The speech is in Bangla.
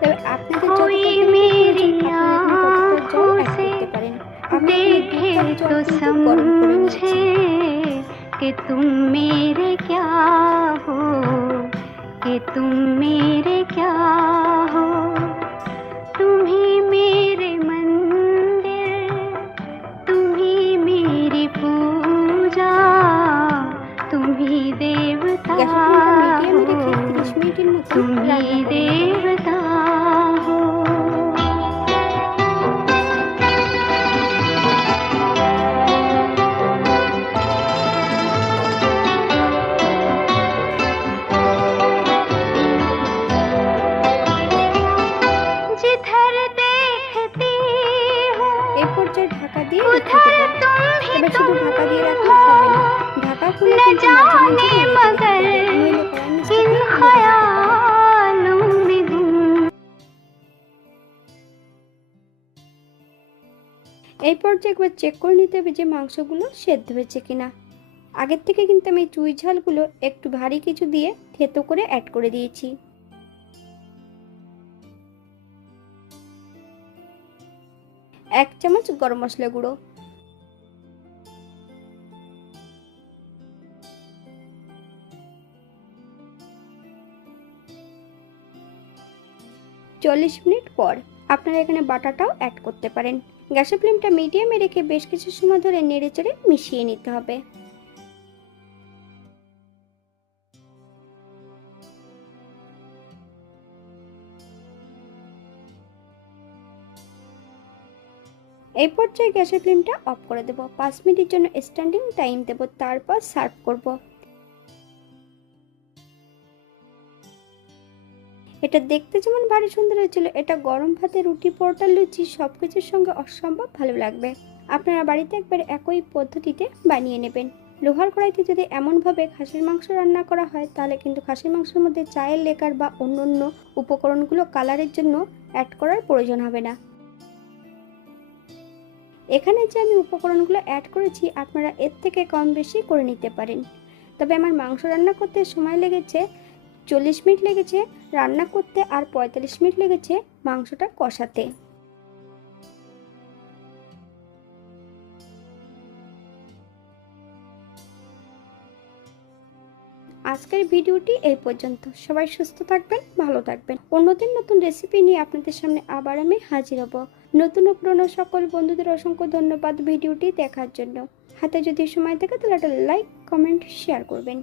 তবে আপনাদের যতটা প্রয়োজন আপনারা এখানে ততটা জল অ্যাড করতে পারেন। আমি এখানে 2 কাপ জল কিন্তু গরম করে নিয়েছি। कि तुम मेरे क्या हो, कि तुम मेरे क्या हो, तुम ही मेरे मंदिर, तुम ही मेरी पूजा, तुम ही देवता গ্যাসের ফ্লেমটা মিডিয়ামে রেখে 30 মিনিটের মতো तुम রান্না ही করে নিতে হবে। देवता हो। जिधर देखती हूँ এই পর্যায়ে ঢাকা দিয়ে রেখে उधर দেব। तुम ही তবে तुम শুধু ঢাকা দিয়ে রাখলে हो, হবে না, ঢাকা খুলে न কিন্তু মাঝে মাঝে जाने নেড়ে দিতে मगर হবে, নইলে কড়াইয়ের নিচ इन থেকে লেগে যেতে পারে। ख्यालों में गुम। এই পর্যায়ে একবার চেক করে নিতে হবে যে মাংসগুলো সেদ্ধ হয়েছে কিনা। আগের থেকে কিন্তু আমি চুই ঝালগুলো একটু ভারী কিছু দিয়ে থেতো করে অ্যাড করে দিয়েছি। এক চামচ গরম মশলা গুঁড়ো, চল্লিশ মিনিট পর আপনারা এখানে বাটাটাও অ্যাড করতে পারেন। গ্যাসের ফ্লেমটা মিডিয়ামে রেখে বেশ কিছু সময় ধরে নেড়েচেড়ে মিশিয়ে নিতে হবে। এই পর্যায়ে গ্যাসের ফ্লেমটা অফ করে দেব। 5 মিনিটের জন্য স্ট্যান্ডিং টাইম দেব, তারপর সার্ভ করব। এটা দেখতে যেমন ভারী সুন্দর হয়েছিল, এটা গরম ভাতে, রুটি, পরোটা, লুচি সবকিছুর সঙ্গে অসম্ভব ভালো লাগবে। আপনারা বাড়িতে একবার একই পদ্ধতিতে বানিয়ে নেবেন। লোহার কড়াইতে যদি এমনভাবে খাসির মাংস রান্না করা হয় তাহলে কিন্তু খাসির মাংসের মধ্যে চায়ের লেকার বা অন্যান্য উপকরণগুলো কালারের জন্য অ্যাড করার প্রয়োজন হবে না। এখানে যে আমি উপকরণগুলো অ্যাড করেছি আপনারা এর থেকে কম বেশি করে নিতে পারেন। তবে আমার মাংস রান্না করতে সময় লেগেছে 40 মিনিট লেগেছে রান্না করতে, আর 45 মিনিট লেগেছে মাংসটা কষাতে। আজকের ভিডিওটি এই পর্যন্ত। সবাই সুস্থ থাকবেন, ভালো থাকবেন। অন্যদিন নতুন রেসিপি নিয়ে আপনাদের সামনে আবার আমি হাজির হব। নতুন ও পুরনো সকল বন্ধুদের অসংখ্য ধন্যবাদ ভিডিওটি দেখার জন্য। হাতে যদি সময় থাকে তাহলে একটা লাইক, কমেন্ট, শেয়ার করবেন।